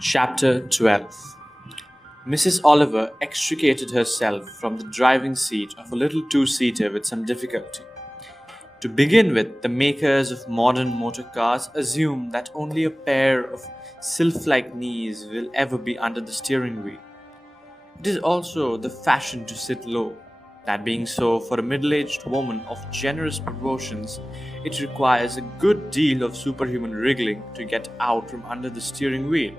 Chapter 12. Mrs. Oliver extricated herself from the driving seat of a little two-seater with some difficulty. To begin with, the makers of modern motor cars assume that only a pair of sylph-like knees will ever be under the steering wheel. It is also the fashion to sit low. That being so, for a middle-aged woman of generous proportions, it requires a good deal of superhuman wriggling to get out from under the steering wheel.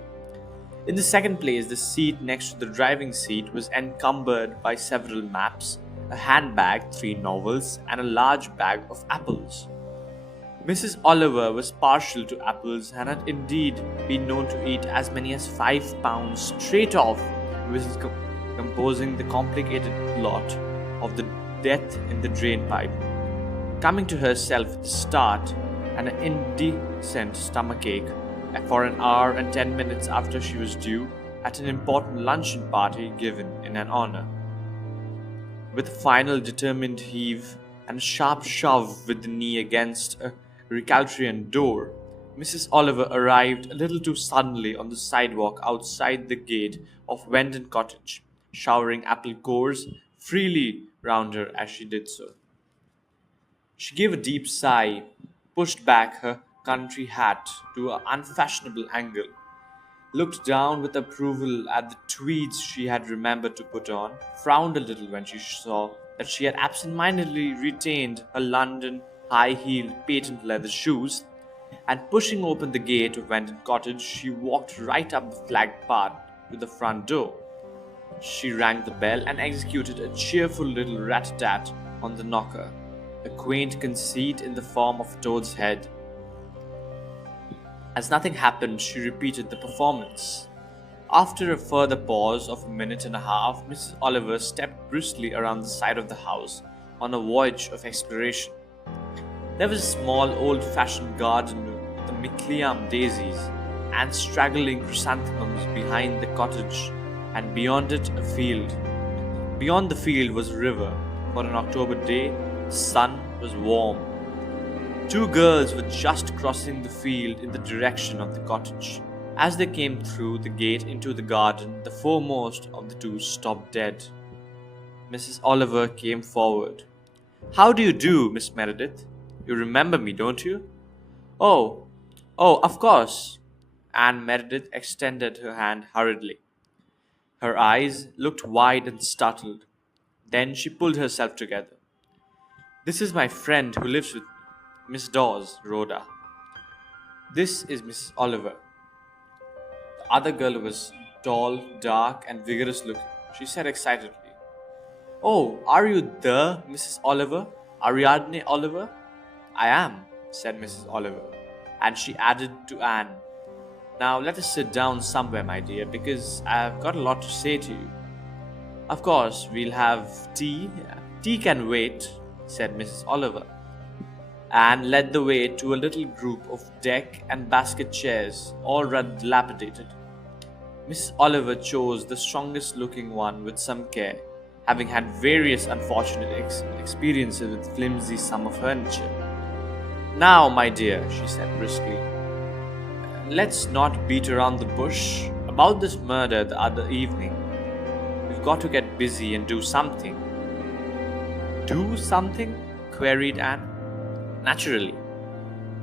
In the second place, the seat next to the driving seat was encumbered by several maps, a handbag, 3 novels, and a large bag of apples. Mrs. Oliver was partial to apples and had indeed been known to eat as many as 5 pounds straight off, which is composing the complicated plot of the death in the drain pipe. Coming to herself with a start and an indecent stomachache for an hour and 10 minutes after she was due at an important luncheon party given in an honor. With a final determined heave and a sharp shove with the knee against a recalcitrant door, Mrs. Oliver arrived a little too suddenly on the sidewalk outside the gate of Wendon Cottage, showering apple cores freely round her as she did so. She gave a deep sigh, pushed back her country hat to an unfashionable angle, looked down with approval at the tweeds she had remembered to put on, frowned a little when she saw that she had absent-mindedly retained her London high-heeled patent leather shoes, and pushing open the gate of Wendon Cottage, she walked right up the flagged path to the front door. She rang the bell and executed a cheerful little rat-a-tat on the knocker, a quaint conceit in the form of a toad's head. As nothing happened, she repeated the performance. After a further pause of a minute and a half, Mrs. Oliver stepped briskly around the side of the house on a voyage of exploration. There was a small old-fashioned garden with the Michleum daisies and straggling chrysanthemums behind the cottage, and beyond it a field. Beyond the field was a river. For an October day, the sun was warm. 2 girls were just crossing the field in the direction of the cottage. As they came through the gate into the garden, the foremost of the two stopped dead. Mrs. Oliver came forward. "How do you do, Miss Meredith? You remember me, don't you?" "Oh, of course." Anne Meredith extended her hand hurriedly. Her eyes looked wide and startled. Then she pulled herself together. "This is my friend who lives with me, Miss Dawes, Rhoda. This is Mrs. Oliver." The other girl was tall, dark, and vigorous looking. She said excitedly, "Oh, are you the Mrs. Oliver? Ariadne Oliver?" "I am," said Mrs. Oliver, and she added to Anne, "Now let us sit down somewhere, my dear, because I've got a lot to say to you." "Of course, we'll have tea. Tea can wait," said Mrs. Oliver. Anne led the way to a little group of deck and basket chairs, all rather dilapidated. Mrs. Oliver chose the strongest looking one with some care, having had various unfortunate experiences with flimsy summer furniture. "Now, my dear," she said briskly, "let's not beat around the bush about this murder the other evening. We've got to get busy and do something." "Do something?" queried Anne. "Naturally.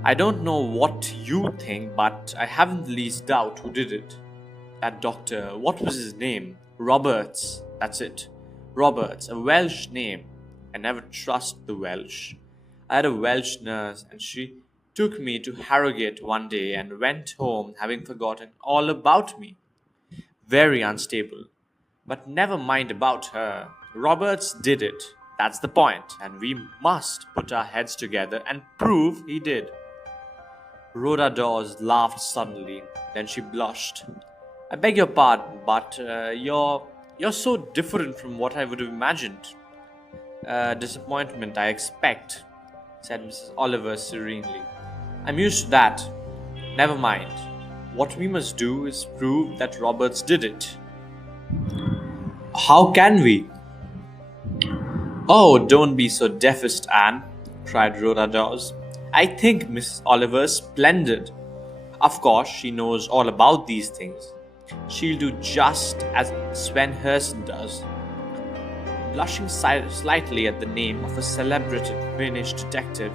I don't know what you think, but I haven't the least doubt who did it. That doctor, what was his name? Roberts. That's it. Roberts, a Welsh name. I never trust the Welsh. I had a Welsh nurse, and she took me to Harrogate one day and went home having forgotten all about me. Very unstable. But never mind about her. Roberts did it. That's the point, and we must put our heads together and prove he did." Rhoda Dawes laughed suddenly. Then she blushed. "I beg your pardon, but you're so different from what I would have imagined." "Disappointment, I expect," said Mrs. Oliver serenely. "I'm used to that. Never mind. What we must do is prove that Roberts did it." "How can we?" "Oh, don't be so defaced, Anne," cried Rhoda Dawes. "I think Mrs. Oliver splendid. Of course, she knows all about these things. She'll do just as Sven Herson does. Blushing slightly at the name of a celebrated Finnish detective,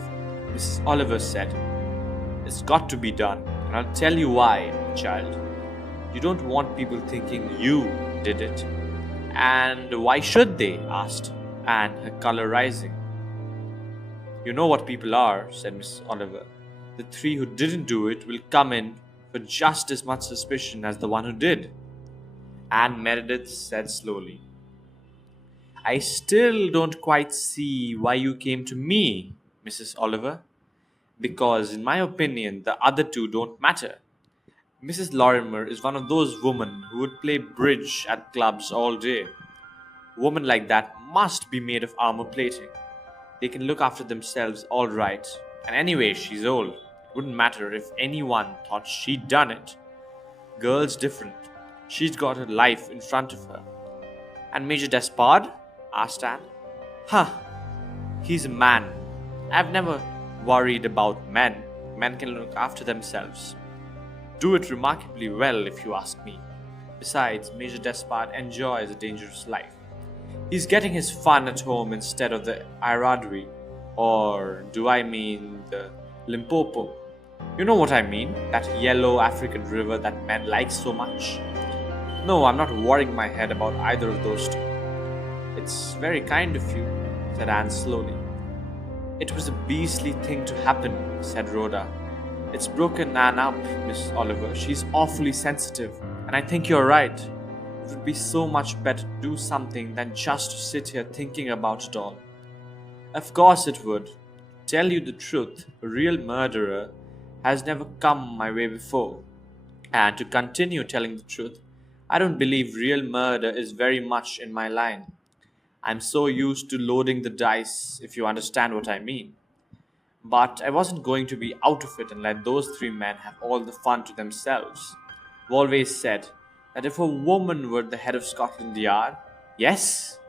Mrs. Oliver said, "It's got to be done, and I'll tell you why, child. You don't want people thinking you did it." "And why should they?" asked Anne, her color rising. "You know what people are," said Mrs. Oliver. "The three who didn't do it will come in for just as much suspicion as the one who did." Anne Meredith said slowly, "I still don't quite see why you came to me, Mrs. Oliver, because, in my opinion, the other two don't matter. Mrs. Lorimer is one of those women who would play bridge at clubs all day. Women like that must be made of armor plating. They can look after themselves all right, and anyway, she's old. It wouldn't matter if anyone thought she'd done it. Girl's different. She's got her life in front of her." "And Major Despard?" asked Anne. "Huh, he's a man. I've never worried about men. Men can look after themselves. Do it remarkably well, if you ask me. Besides, Major Despard enjoys a dangerous life. He's getting his fun at home instead of the Iradri, or do I mean the Limpopo? You know what I mean, that yellow African river that men like so much. No, I'm not worrying my head about either of those two." "It's very kind of you," said Anne slowly. "It was a beastly thing to happen," said Rhoda. "It's broken Anne up, Miss Oliver. She's awfully sensitive, and I think you're right. It would be so much better to do something than just to sit here thinking about it all." "Of course it would. To tell you the truth, a real murderer has never come my way before. And to continue telling the truth, I don't believe real murder is very much in my line. I'm so used to loading the dice, if you understand what I mean. But I wasn't going to be out of it and let those three men have all the fun to themselves. I've always said that if a woman were the head of Scotland Yard—" "Yes?"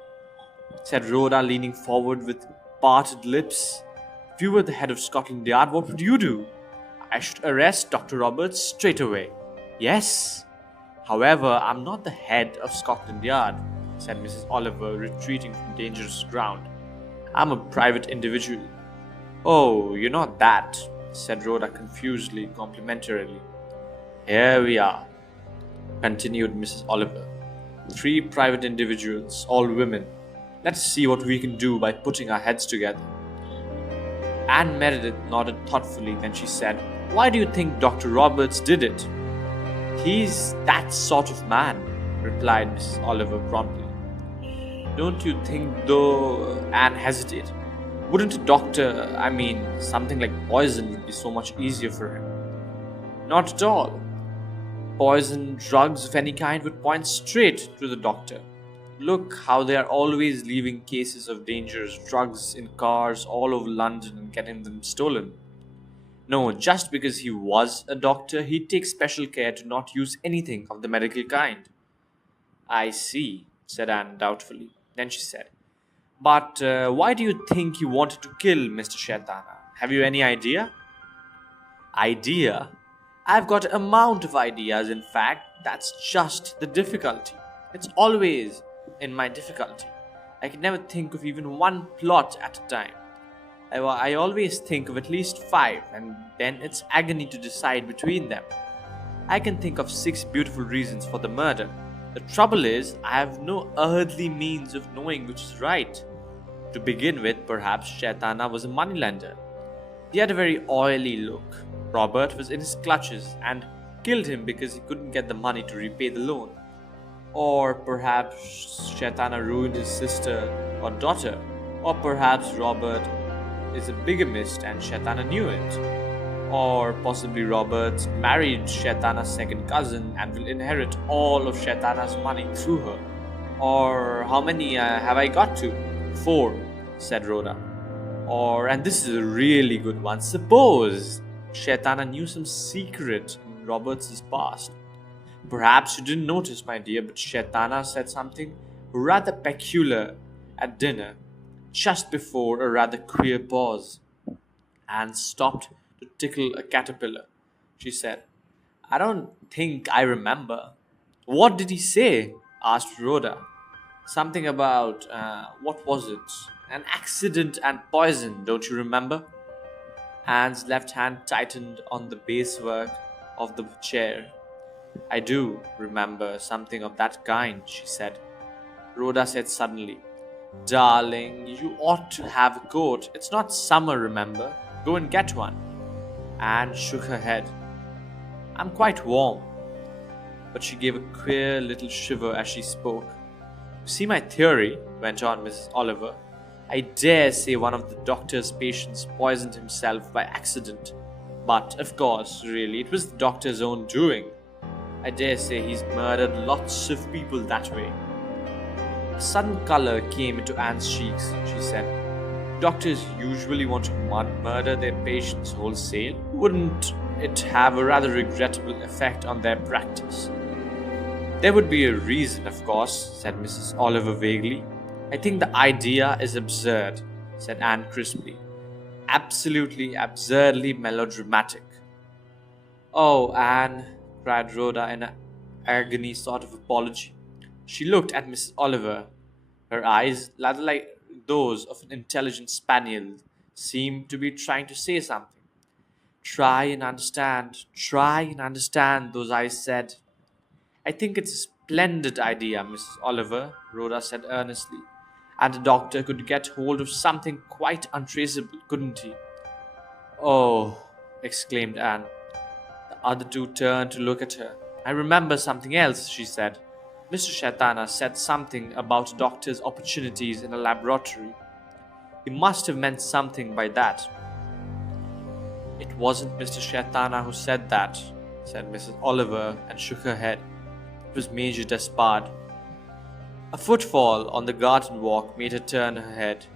said Rhoda, leaning forward with parted lips. "If you were the head of Scotland Yard, what would you do?" "I should arrest Dr. Roberts straight away." "Yes? However, I'm not the head of Scotland Yard," said Mrs. Oliver, retreating from dangerous ground. "I'm a private individual." "Oh, you're not that," said Rhoda confusedly, complimentarily. "Here we are," continued Mrs. Oliver. "Three private individuals, all women. Let's see what we can do by putting our heads together." Anne Meredith nodded thoughtfully, then she said, "Why do you think Dr. Roberts did it?" "He's that sort of man," replied Mrs. Oliver promptly. "Don't you think, though—" Anne hesitated. "Wouldn't a something like poison would be so much easier for him?" "Not at all. Poison, drugs of any kind would point straight to the doctor. Look how they are always leaving cases of dangerous drugs in cars all over London and getting them stolen. No, just because he was a doctor, he'd take special care to not use anything of the medical kind." "I see," said Anne doubtfully. Then she said, "But why do you think he wanted to kill Mr. Shaitana? Have you any idea?" "Idea? I've got a amount of ideas, in fact. That's just the difficulty. It's always in my difficulty. I can never think of even one plot at a time. I always think of at least 5, and then it's agony to decide between them. I can think of 6 beautiful reasons for the murder. The trouble is, I have no earthly means of knowing which is right. To begin with, perhaps Shaitana was a moneylender. He had a very oily look. Robert was in his clutches and killed him because he couldn't get the money to repay the loan. Or perhaps Shaitana ruined his sister or daughter. Or perhaps Robert is a bigamist and Shaitana knew it. Or possibly Robert married Shaitana's second cousin and will inherit all of Shaitana's money through her. Or how many have I got to?" "4, said Rhoda. "Or, and this is a really good one, suppose Shaitana knew some secret in Robert's past. Perhaps you didn't notice, my dear, but Shaitana said something rather peculiar at dinner, just before a rather queer pause, and stopped to tickle a caterpillar. She said, 'I don't think I remember.' What did he say? Asked Rhoda. Something about, what was it? An accident and poison, don't you remember? Anne's left hand tightened on the basework of the chair. I do remember something of that kind, she said. Rhoda said suddenly, Darling, you ought to have a coat. It's not summer, remember? Go and get one. Anne shook her head. I'm quite warm. But she gave a queer little shiver as she spoke. You see my theory, went on Mrs. Oliver. I dare say one of the doctor's patients poisoned himself by accident. But, of course, really, it was the doctor's own doing. I dare say he's murdered lots of people that way. A sudden colour came into Anne's cheeks, she said. Doctors usually want to murder their patients wholesale. Wouldn't it have a rather regrettable effect on their practice? There would be a reason, of course, said Mrs. Oliver vaguely. I think the idea is absurd, said Anne crisply. Absolutely absurdly melodramatic. Oh, Anne, cried Rhoda in an agony sort of apology. She looked at Mrs. Oliver. Her eyes, rather like those of an intelligent spaniel, seemed to be trying to say something. Try and understand, those eyes said. I think it's a splendid idea, Mrs. Oliver, Rhoda said earnestly. And the doctor could get hold of something quite untraceable, couldn't he? Oh, exclaimed Anne. The other two turned to look at her. I remember something else, she said. Mr. Shaitana said something about a doctor's opportunities in a laboratory. He must have meant something by that. It wasn't Mr. Shaitana who said that, said Mrs. Oliver, and shook her head. It was Major Despard. A footfall on the garden walk made her turn her head.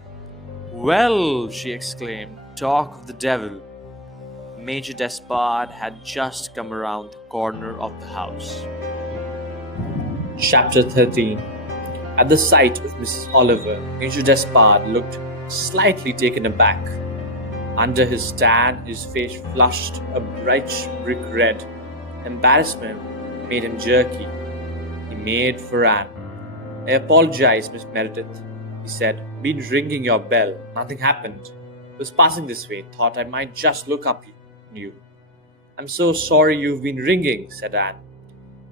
Well, she exclaimed, talk of the devil. Major Despard had just come around the corner of the house. Chapter 13. At the sight of Mrs. Oliver, Major Despard looked slightly taken aback. Under his tan, his face flushed a bright brick red. Embarrassment made him jerky. He made for Anne. I apologize, Miss Meredith, he said. Been ringing your bell. Nothing happened. Was passing this way. Thought I might just look up you. I'm so sorry you've been ringing, said Anne.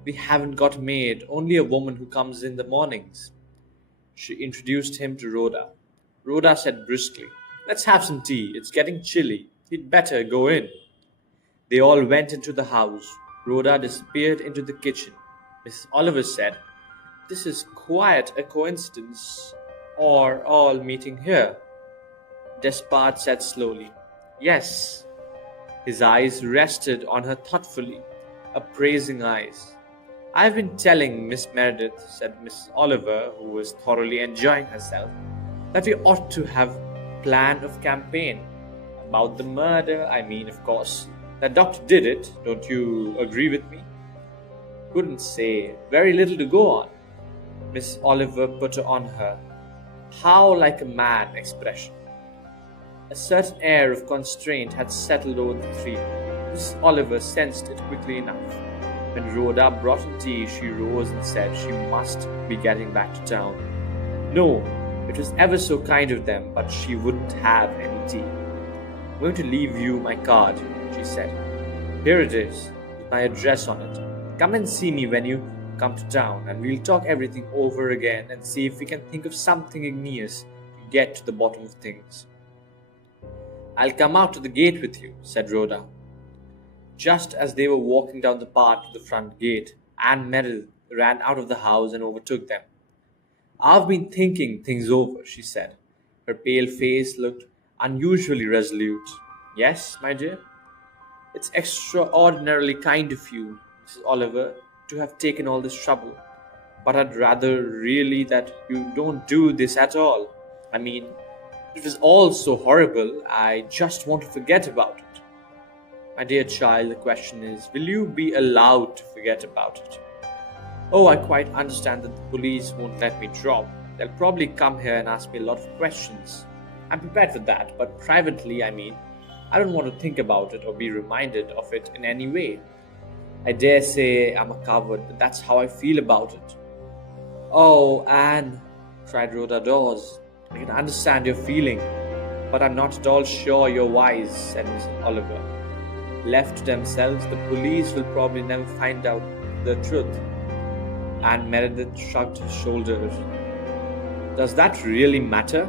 We haven't got a maid, only a woman who comes in the mornings. She introduced him to Rhoda. Rhoda said briskly, Let's have some tea. It's getting chilly. You'd better go in. They all went into the house. Rhoda disappeared into the kitchen. Mrs. Oliver said, This is quite a coincidence, or all meeting here. Despard said slowly, Yes. His eyes rested on her thoughtfully, appraising eyes. I've been telling Miss Meredith, said Mrs. Oliver, who was thoroughly enjoying herself, that we ought to have a plan of campaign. About the murder, I mean, of course. That doctor did it, don't you agree with me? Couldn't say. Very little to go on. Miss Oliver put on her "how like a man" expression. A certain air of constraint had settled over the three. Miss Oliver sensed it quickly enough. When Rhoda brought in tea, she rose and said she must be getting back to town. No, it was ever so kind of them, but she wouldn't have any tea. I'm going to leave you my card, she said. Here it is, with my address on it. Come and see me when you come to town, and we'll talk everything over again and see if we can think of something igneous to get to the bottom of things. I'll come out to the gate with you, said Rhoda. Just as they were walking down the path to the front gate, Anne Meredith ran out of the house and overtook them. I've been thinking things over, she said. Her pale face looked unusually resolute. Yes, my dear? It's extraordinarily kind of you, Mrs. Oliver, to have taken all this trouble. But I'd rather really that you don't do this at all. I mean, it was all so horrible, I just want to forget about it. My dear child, the question is, will you be allowed to forget about it? Oh, I quite understand that the police won't let me drop. They'll probably come here and ask me a lot of questions. I'm prepared for that, but privately, I mean, I don't want to think about it or be reminded of it in any way. I dare say I'm a coward, but that's how I feel about it. Oh, Anne, cried Rhoda Dawes. I can understand your feeling, but I'm not at all sure you're wise, said Mrs. Oliver. Left to themselves, the police will probably never find out the truth. And Meredith shrugged his shoulders. Does that really matter?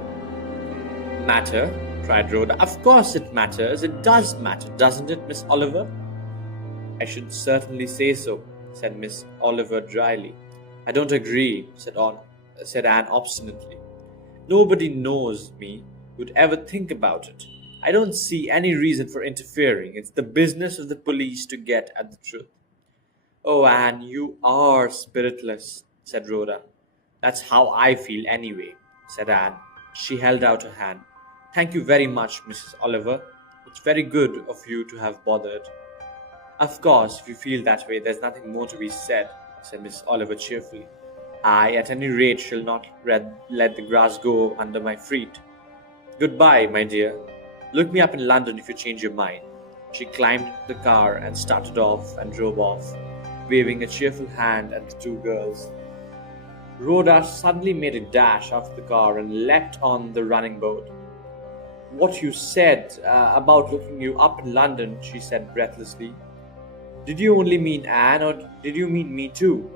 Matter? Cried Rhoda. Of course it matters. It does matter, doesn't it, Miss Oliver? I should certainly say so, said Miss Oliver dryly. I don't agree, said Anne obstinately. Nobody knows me would ever think about it. I don't see any reason for interfering. It's the business of the police to get at the truth. Oh, Anne, you are spiritless, said Rhoda. That's how I feel anyway, said Anne. She held out her hand. Thank you very much, Mrs. Oliver. It's very good of you to have bothered. Of course, if you feel that way, there's nothing more to be said, said Miss Oliver cheerfully. I, at any rate, shall not let the grass go under my feet. Goodbye, my dear. Look me up in London if you change your mind. She climbed the car and started off and drove off, waving a cheerful hand at the two girls. Rhoda suddenly made a dash after the car and leapt on the running boat. What you said about looking you up in London, she said breathlessly. Did you only mean Anne, or did you mean me too?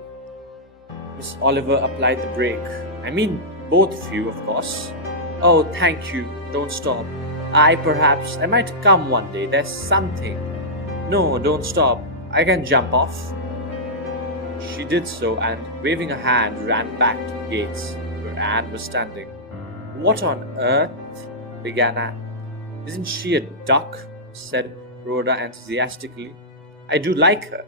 Miss Oliver applied the brake. I mean both of you, of course. Oh, thank you. Don't stop. I might come one day. There's something. No, don't stop. I can jump off. She did so and, waving a hand, ran back to the gates, where Anne was standing. What on earth? Began Anne. Isn't she a duck? Said Rhoda enthusiastically. I do like her.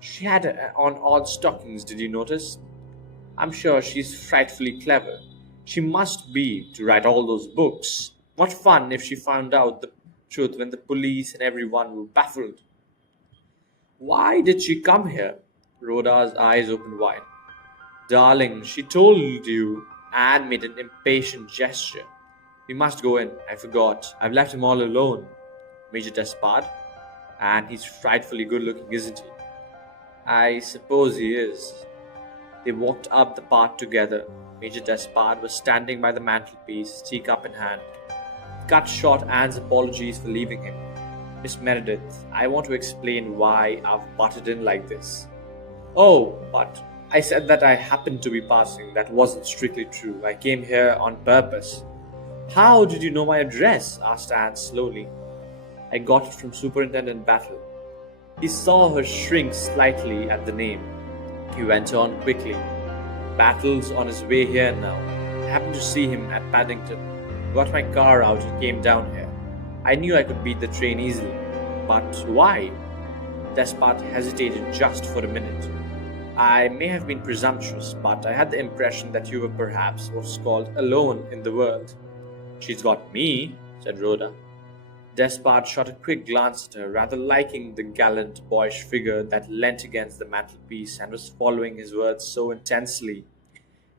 She had on odd stockings, did you notice? I'm sure she's frightfully clever. She must be, to write all those books. What fun if she found out the truth when the police and everyone were baffled. Why did she come here? Rhoda's eyes opened wide. Darling, she told you. Anne made an impatient gesture. We must go in. I forgot. I've left him all alone. Major Despard? And he's frightfully good-looking, isn't he? I suppose he is. They walked up the path together. Major Despard was standing by the mantelpiece, teacup in hand. Cut short Anne's apologies for leaving him. Miss Meredith, I want to explain why I've butted in like this. Oh, but I said that I happened to be passing. That wasn't strictly true. I came here on purpose. How did you know my address? Asked Anne slowly. I got it from Superintendent Battle. He saw her shrink slightly at the name. He went on quickly. Battle's on his way here now. I happened to see him at Paddington. Got my car out and came down here. I knew I could beat the train easily. But why? Despard hesitated just for a minute. I may have been presumptuous, but I had the impression that you were perhaps what's called alone in the world. She's got me, said Rhoda. Despard shot a quick glance at her, rather liking the gallant, boyish figure that leant against the mantelpiece and was following his words so intensely.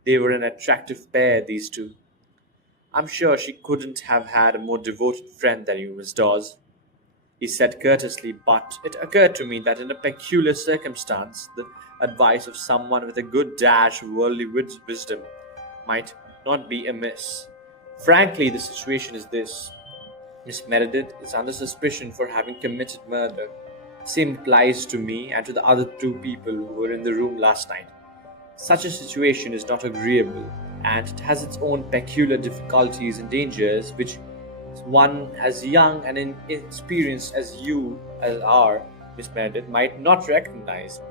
They were an attractive pair, these two. I'm sure she couldn't have had a more devoted friend than you, Miss Dawes, he said courteously, but it occurred to me that in a peculiar circumstance, the advice of someone with a good dash of worldly wisdom might not be amiss. Frankly, the situation is this. Miss Meredith is under suspicion for having committed murder. Same applies to me and to the other two people who were in the room last night. Such a situation is not agreeable, and it has its own peculiar difficulties and dangers which one as young and inexperienced as you are, Miss Meredith, might not recognize.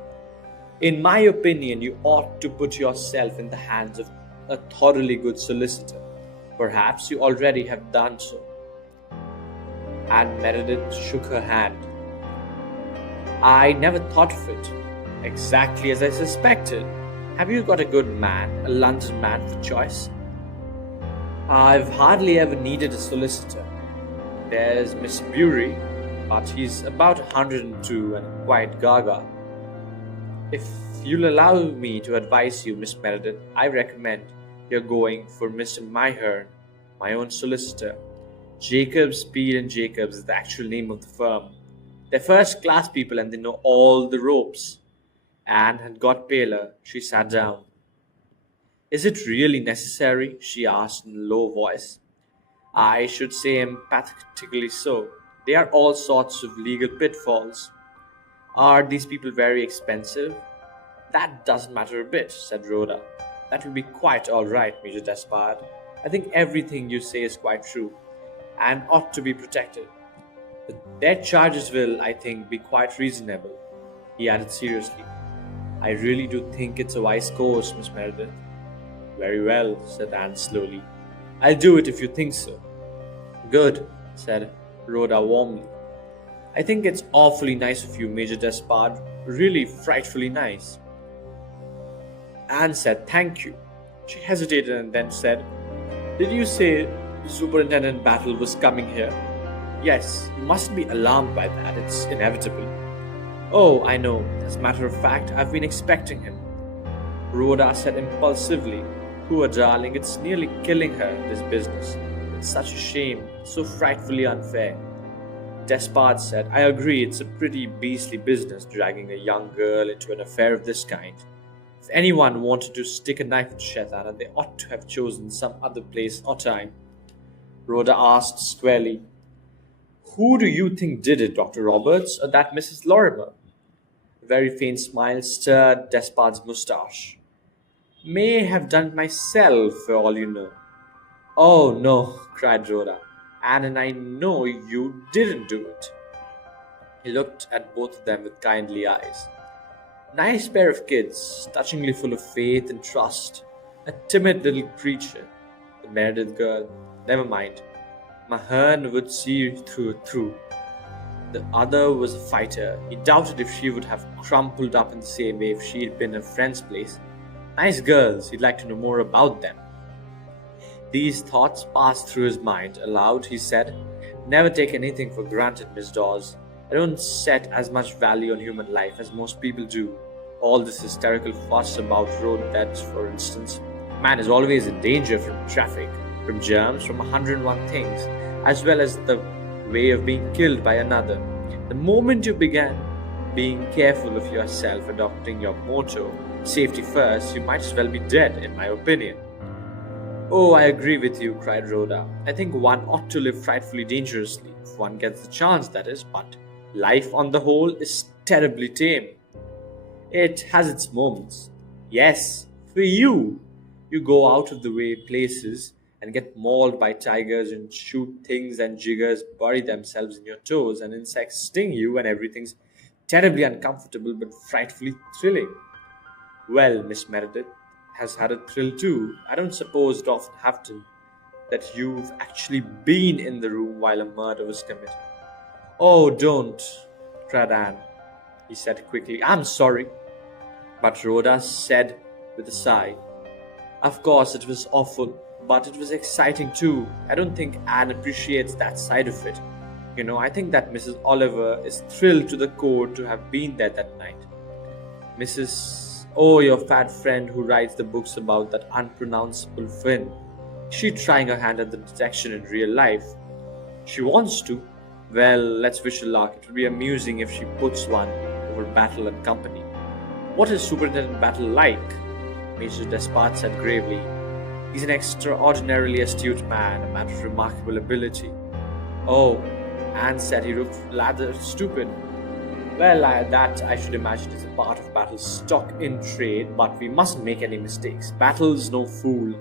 In my opinion, you ought to put yourself in the hands of a thoroughly good solicitor. Perhaps you already have done so. And Meredith shook her hand. I never thought of it. Exactly as I suspected. Have you got a good man, a London man for choice? I've hardly ever needed a solicitor. There's Miss Bury, but he's about 102 and quite gaga. If you'll allow me to advise you, Miss Meredith, I recommend you're going for Mr. Myhern, my own solicitor. Jacobs, Peel and Jacobs is the actual name of the firm. They're first-class people and they know all the ropes. Anne had got paler. She sat down. Is it really necessary? She asked in a low voice. I should say emphatically so. There are all sorts of legal pitfalls. Are these people very expensive? That doesn't matter a bit, said Rhoda. That will be quite all right, Major Despard. I think everything you say is quite true, and ought to be protected. Their charges will, I think, be quite reasonable, he added seriously. I really do think it's a wise course, Miss Meredith. Very well, said Anne slowly. I'll do it if you think so. Good, said Rhoda warmly. I think it's awfully nice of you, Major Despard. Really frightfully nice. Anne said thank you. She hesitated and then said, Did you say Superintendent Battle was coming here? Yes, you mustn't be alarmed by that. It's inevitable. Oh, I know. As a matter of fact, I've been expecting him. Rhoda said impulsively, Poor darling, it's nearly killing her, this business. It's such a shame, so frightfully unfair. Despard said, I agree, it's a pretty beastly business dragging a young girl into an affair of this kind. If anyone wanted to stick a knife into Shetana, they ought to have chosen some other place or time. Rhoda asked squarely, Who do you think did it, Dr. Roberts, or that Mrs. Lorimer? A very faint smile stirred Despard's moustache. May have done it myself, for all you know. Oh, no, cried Rhoda. Anne and I know you didn't do it. He looked at both of them with kindly eyes. Nice pair of kids, touchingly full of faith and trust. A timid little creature, the Meredith girl. Never mind. Mahern would see through. The other was a fighter. He doubted if she would have crumpled up in the same way if she had been a friend's place. Nice girls, he'd like to know more about them. These thoughts passed through his mind. Aloud, he said, Never take anything for granted, Miss Dawes. I don't set as much value on human life as most people do. All this hysterical fuss about road beds, for instance. Man is always in danger from traffic, from germs, from 101 things, as well as the way of being killed by another. The moment you began being careful of yourself, adopting your motto, safety first, you might as well be dead, in my opinion. Oh, I agree with you, cried Rhoda. I think one ought to live frightfully dangerously, if one gets the chance, that is, but life on the whole is terribly tame. It has its moments. Yes, for you. You go out of the way places and get mauled by tigers and shoot things and jiggers bury themselves in your toes and insects sting you and everything's terribly uncomfortable but frightfully thrilling. Well, Miss Meredith has had a thrill too. I don't suppose it often happens that you've actually been in the room while a murder was committed. Oh, don't, cried Anne. He said quickly, I'm sorry. But Rhoda said with a sigh, Of course it was awful, but it was exciting too. I don't think Anne appreciates that side of it. You know, I think that Mrs. Oliver is thrilled to the core to have been there that night. Oh, your fat friend who writes the books about that unpronounceable Finn. Is she trying her hand at the detection in real life? She wants to. Well, let's wish her luck. It will be amusing if she puts one over Battle and Company. What is Superintendent Battle like? Major Despard said gravely. He's an extraordinarily astute man, a man of remarkable ability. Oh, Anne said he looked rather stupid. Well, that I should imagine is a part of Battle's stock in trade, but we mustn't make any mistakes. Battle's no fool.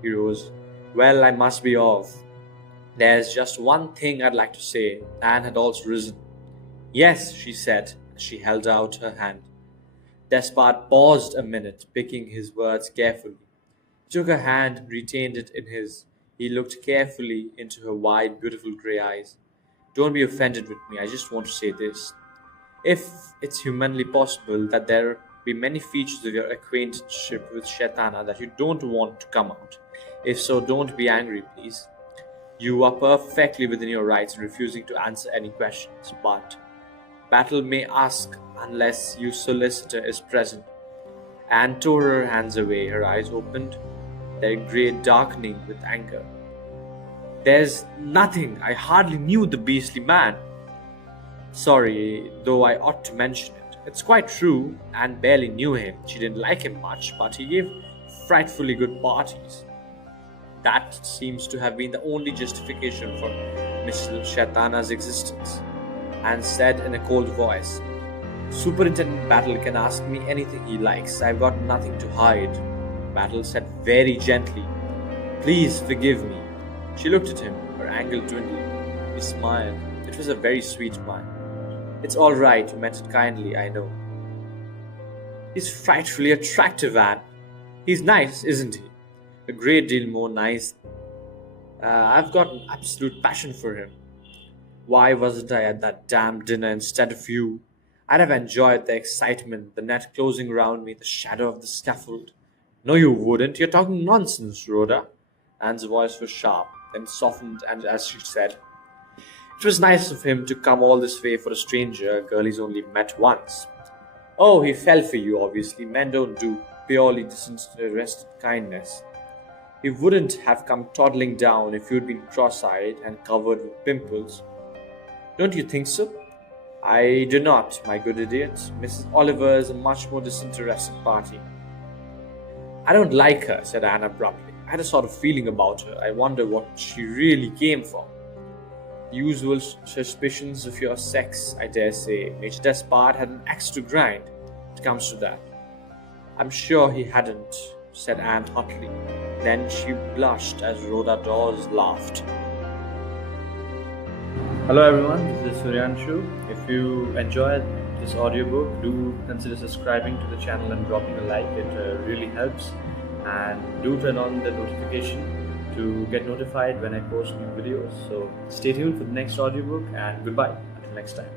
He rose. Well, I must be off. There's just one thing I'd like to say. Anne had also risen. Yes, she said, as she held out her hand. Despard paused a minute, picking his words carefully. He took her hand and retained it in his. He looked carefully into her wide, beautiful grey eyes. Don't be offended with me. I just want to say this. If it's humanly possible that there be many features of your acquaintanceship with Shetana that you don't want to come out. If so, don't be angry, please. You are perfectly within your rights in refusing to answer any questions, but Battle may ask unless your solicitor is present. Anne tore her hands away, her eyes opened, their grey darkening with anger. There's nothing. I hardly knew the beastly man. Sorry, though I ought to mention it. It's quite true. Anne barely knew him. She didn't like him much, but he gave frightfully good parties. That seems to have been the only justification for Mr. Shaitana's existence. Anne said in a cold voice, Superintendent Battle can ask me anything he likes. I've got nothing to hide. Battle said very gently, Please forgive me. She looked at him, her anger dwindling. He smiled. It was a very sweet smile. It's all right, you meant it kindly, I know. He's frightfully attractive, Anne. He's nice, isn't he? A great deal more nice. I've got an absolute passion for him. Why wasn't I at that damn dinner instead of you? I'd have enjoyed the excitement, the net closing round me, the shadow of the scaffold. No, you wouldn't. You're talking nonsense, Rhoda. Anne's voice was sharp, then softened, and as she said, It was nice of him to come all this way for a stranger, a girl he's only met once. Oh, he fell for you, obviously. Men don't do purely disinterested kindness. He wouldn't have come toddling down if you'd been cross-eyed and covered with pimples. Don't you think so? I do not, my good idiot. Mrs. Oliver is a much more disinterested party. I don't like her, said Anne abruptly. I had a sort of feeling about her. I wonder what she really came for. The usual suspicions of your sex, I dare say. Major Despard had an axe to grind. It comes to that. I'm sure he hadn't, said Anne hotly. Then she blushed as Rhoda Dawes laughed. Hello everyone, this is Suryanshu. If you enjoyed this audiobook, do consider subscribing to the channel and dropping a like. It really helps. And do turn on the notification to get notified when I post new videos. So stay tuned for the next audiobook and goodbye until next time.